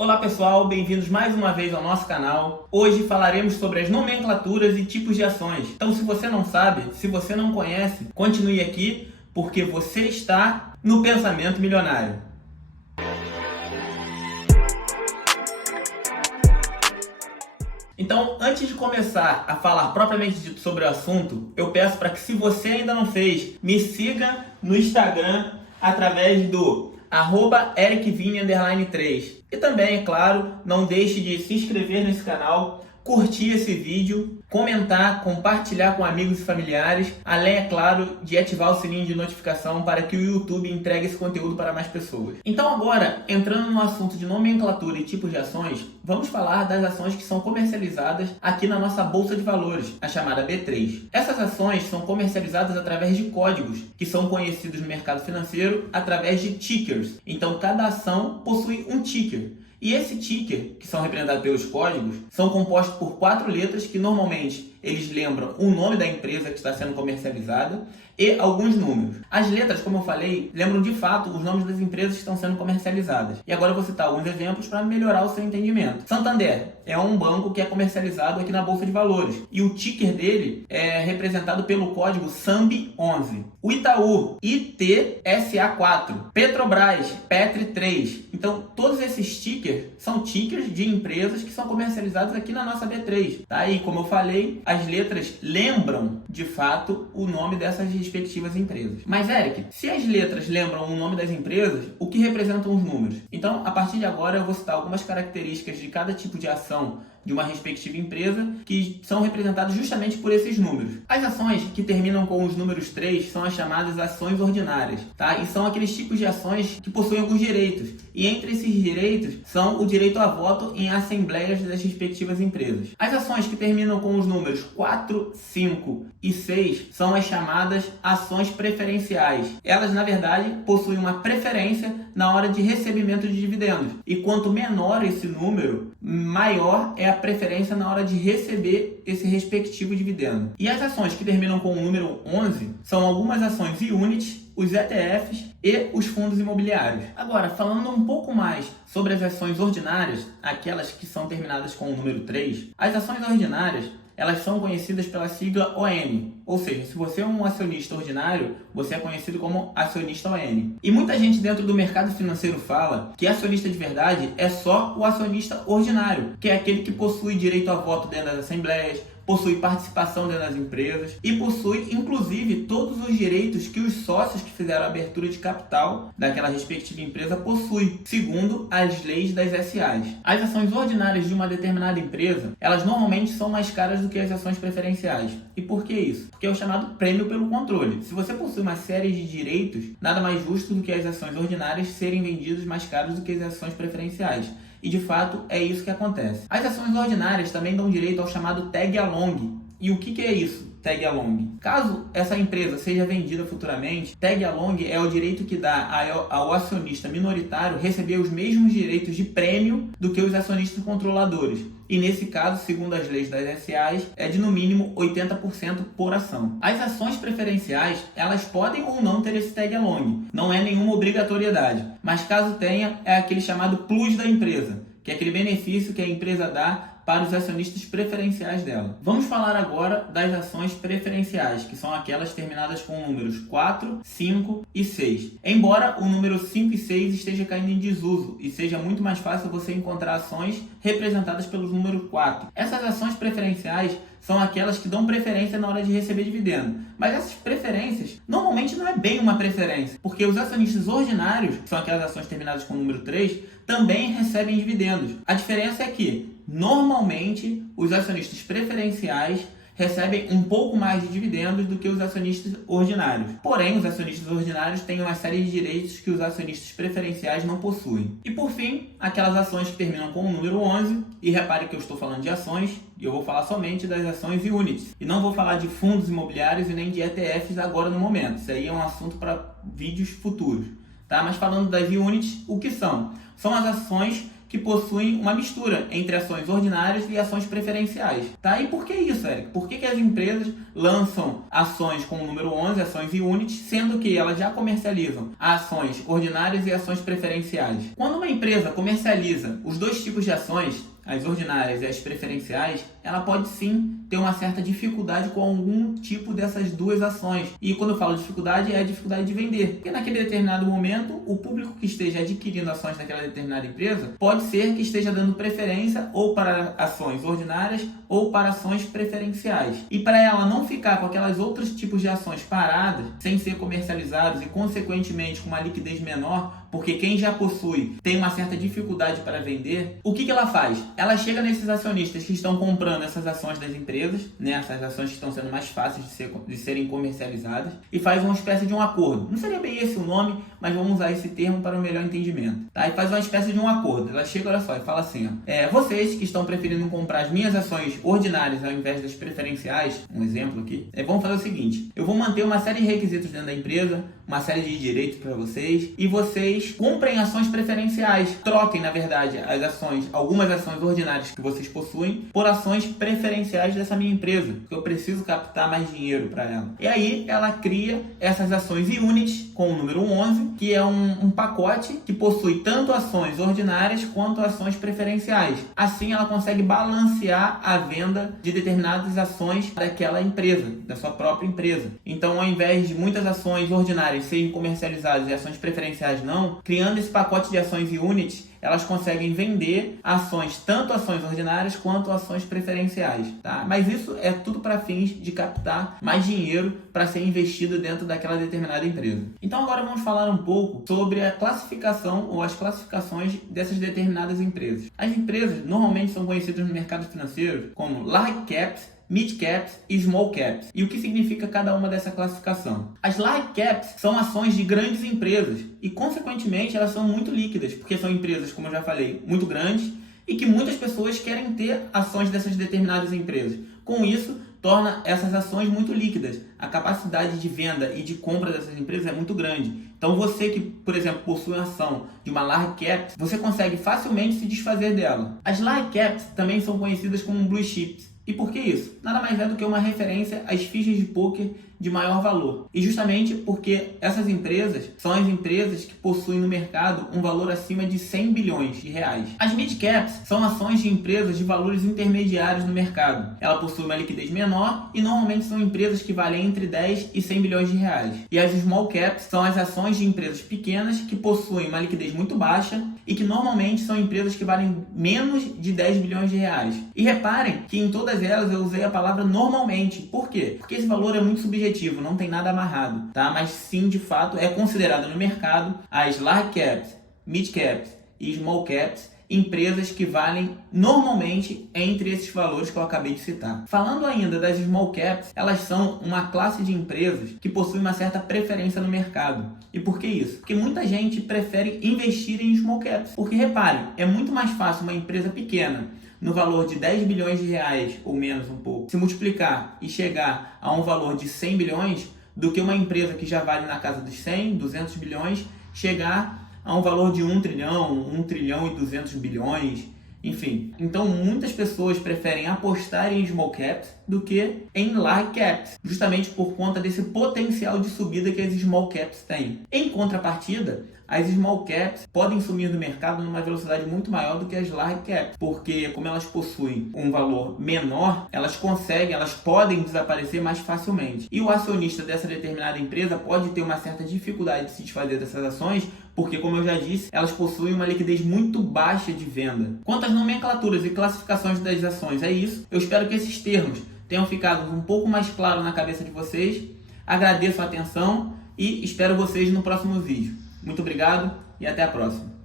Olá pessoal, bem-vindos mais uma vez ao nosso canal. Hoje falaremos sobre as nomenclaturas e tipos de ações. Então, se você não sabe, se você não conhece, continue aqui porque você está no Pensamento Milionário. Então, antes de começar a falar propriamente dito sobre o assunto, eu peço para que, se você ainda não fez, me siga no Instagram através do @ericvini_3. E também, é claro, não deixe de se inscrever nesse canal, curtir esse vídeo, comentar, compartilhar com amigos e familiares, além, é claro, de ativar o sininho de notificação para que o YouTube entregue esse conteúdo para mais pessoas. Então agora, entrando no assunto de nomenclatura e tipos de ações, vamos falar das ações que são comercializadas aqui na nossa Bolsa de Valores, a chamada B3. Essas ações são comercializadas através de códigos, que são conhecidos no mercado financeiro através de tickers. Então cada ação possui um ticker. E esse ticker, que são representados pelos códigos, são compostos por 4 letras que normalmente eles lembram o nome da empresa que está sendo comercializada e alguns números. As letras, como eu falei, lembram de fato os nomes das empresas que estão sendo comercializadas. E agora eu vou citar alguns exemplos para melhorar o seu entendimento. Santander é um banco que é comercializado aqui na Bolsa de Valores e o ticker dele é representado pelo código SAMB11. O Itaú, ITSA4. Petrobras, PETRI3. Então, todos esses tickers são tickers de empresas que são comercializadas aqui na nossa B3. Tá? E como eu falei, as letras lembram de fato o nome dessas respectivas empresas. Mas, Eric, se as letras lembram o nome das empresas, o que representam os números? Então, a partir de agora, eu vou citar algumas características de cada tipo de ação de uma respectiva empresa que são representadas justamente por esses números. As ações que terminam com os números 3 são as chamadas ações ordinárias, tá? E são aqueles tipos de ações que possuem alguns direitos. E entre esses direitos são o direito a voto em assembleias das respectivas empresas. As ações que terminam com os números 4, 5 e 6 são as chamadas ações preferenciais. Elas, na verdade, possuem uma preferência na hora de recebimento de dividendos. E quanto menor esse número, maior é a preferência na hora de receber esse respectivo dividendo. E as ações que terminam com o número 11 são algumas ações units, os ETFs e os fundos imobiliários. Agora, falando um pouco mais sobre as ações ordinárias, aquelas que são terminadas com o número 3, as ações ordinárias elas são conhecidas pela sigla ON, ou seja, se você é um acionista ordinário, você é conhecido como acionista ON. E muita gente dentro do mercado financeiro fala que acionista de verdade é só o acionista ordinário, que é aquele que possui direito a voto dentro das assembleias, possui participação dentro das empresas e possui, inclusive, todos os direitos que os sócios que fizeram a abertura de capital daquela respectiva empresa possuem, segundo as leis das SAs. As ações ordinárias de uma determinada empresa, elas normalmente são mais caras do que as ações preferenciais. E por que isso? Porque é o chamado prêmio pelo controle. Se você possui uma série de direitos, nada mais justo do que as ações ordinárias serem vendidas mais caras do que as ações preferenciais. E de fato é isso que acontece. As ações ordinárias também dão direito ao chamado tag along. E o que é isso? Tag along. Caso essa empresa seja vendida futuramente, tag along é o direito que dá ao acionista minoritário receber os mesmos direitos de prêmio do que os acionistas controladores. E nesse caso, segundo as leis das SAs, é de no mínimo 80% por ação. As ações preferenciais, elas podem ou não ter esse tag along. Não é nenhuma obrigatoriedade. Mas caso tenha, é aquele chamado plus da empresa, que é aquele benefício que a empresa dá para os acionistas preferenciais dela. Vamos falar agora das ações preferenciais, que são aquelas terminadas com números 4, 5 e 6. Embora o número 5 e 6 esteja caindo em desuso e seja muito mais fácil você encontrar ações representadas pelo número 4. Essas ações preferenciais são aquelas que dão preferência na hora de receber dividendo. Mas essas preferências normalmente não é bem uma preferência, porque os acionistas ordinários, que são aquelas ações terminadas com o número 3, também recebem dividendos. A diferença é que, normalmente, os acionistas preferenciais recebem um pouco mais de dividendos do que os acionistas ordinários. Porém, os acionistas ordinários têm uma série de direitos que os acionistas preferenciais não possuem. E por fim, aquelas ações que terminam com o número 11, e repare que eu estou falando de ações, e eu vou falar somente das ações units. E não vou falar de fundos imobiliários e nem de ETFs agora no momento. Isso aí é um assunto para vídeos futuros. Tá? Mas falando das units, o que são? São as ações que possuem uma mistura entre ações ordinárias e ações preferenciais. Tá? E por que isso, Eric? Por que as empresas lançam ações com o número 11, ações e units, sendo que elas já comercializam ações ordinárias e ações preferenciais? Quando uma empresa comercializa os dois tipos de ações, as ordinárias e as preferenciais, ela pode sim ter uma certa dificuldade com algum tipo dessas duas ações. E quando eu falo dificuldade, é a dificuldade de vender. Porque naquele determinado momento, o público que esteja adquirindo ações daquela determinada empresa pode ser que esteja dando preferência ou para ações ordinárias ou para ações preferenciais. E para ela não ficar com aquelas outros tipos de ações paradas, sem ser comercializadas e consequentemente com uma liquidez menor, porque quem já possui tem uma certa dificuldade para vender, o que ela faz? Ela chega nesses acionistas que estão comprando essas ações das empresas, né, essas ações que estão sendo mais fáceis de serem comercializadas, e faz uma espécie de um acordo. Não seria bem esse o nome, mas vamos usar esse termo para o melhor entendimento. Tá? E faz uma espécie de um acordo. Ela chega, olha só, e fala assim, ó, vocês que estão preferindo comprar as minhas ações ordinárias ao invés das preferenciais, um exemplo aqui, vamos fazer o seguinte, eu vou manter uma série de requisitos dentro da empresa, uma série de direitos para vocês, e vocês comprem ações preferenciais, troquem, na verdade, as ações, algumas ações ordinárias que vocês possuem, por ações preferenciais dessa minha empresa, porque eu preciso captar mais dinheiro para ela. E aí ela cria essas ações e units com o número 11, que é um pacote que possui tanto ações ordinárias quanto ações preferenciais. Assim ela consegue balancear a venda de determinadas ações daquela empresa, da sua própria empresa. Então, ao invés de muitas ações ordinárias serem comercializadas e ações preferenciais não, criando esse pacote de ações e units, elas conseguem vender ações, tanto ações ordinárias quanto ações preferenciais, tá? Mas isso é tudo para fins de captar mais dinheiro para ser investido dentro daquela determinada empresa. Então agora vamos falar um pouco sobre a classificação ou as classificações dessas determinadas empresas. As empresas normalmente são conhecidas no mercado financeiro como large caps, mid caps e small caps. E o que significa cada uma dessa classificação? As large caps são ações de grandes empresas e, consequentemente, elas são muito líquidas, porque são empresas, como eu já falei, muito grandes e que muitas pessoas querem ter ações dessas determinadas empresas. Com isso, torna essas ações muito líquidas. A capacidade de venda e de compra dessas empresas é muito grande. Então você que, por exemplo, possui uma ação de uma large cap, você consegue facilmente se desfazer dela. As large caps também são conhecidas como blue chips. E por que isso? Nada mais é do que uma referência às fichas de pôquer de maior valor. E justamente porque essas empresas são as empresas que possuem no mercado um valor acima de 100 bilhões de reais. As mid-caps são ações de empresas de valores intermediários no mercado. Ela possui uma liquidez menor e normalmente são empresas que valem entre 10 e 100 bilhões de reais. E as small caps são as ações de empresas pequenas que possuem uma liquidez muito baixa e que normalmente são empresas que valem menos de 10 bilhões de reais. E reparem que em todas elas eu usei a palavra normalmente. Por quê? Porque esse valor é muito subjetivo, não tem nada amarrado, tá? Mas sim, de fato, é considerado no mercado as large caps, mid caps e small caps empresas que valem normalmente entre esses valores que eu acabei de citar. Falando ainda das small caps, elas são uma classe de empresas que possui uma certa preferência no mercado. E por que isso? Porque muita gente prefere investir em small caps. Porque reparem, é muito mais fácil uma empresa pequena no valor de 10 bilhões de reais, ou menos um pouco, se multiplicar e chegar a um valor de 100 bilhões, do que uma empresa que já vale na casa dos 100, 200 bilhões, chegar a um valor de 1 trilhão e 200 bilhões, enfim. Então, muitas pessoas preferem apostar em small caps do que em large caps, justamente por conta desse potencial de subida que as small caps têm. Em contrapartida, as small caps podem sumir do mercado numa velocidade muito maior do que as large caps, porque como elas possuem um valor menor, elas podem desaparecer mais facilmente. E o acionista dessa determinada empresa pode ter uma certa dificuldade de se desfazer dessas ações, porque, como eu já disse, elas possuem uma liquidez muito baixa de venda. Quanto às nomenclaturas e classificações das ações, é isso. Eu espero que esses termos tenham ficado um pouco mais claros na cabeça de vocês. Agradeço a atenção e espero vocês no próximo vídeo. Muito obrigado e até a próxima.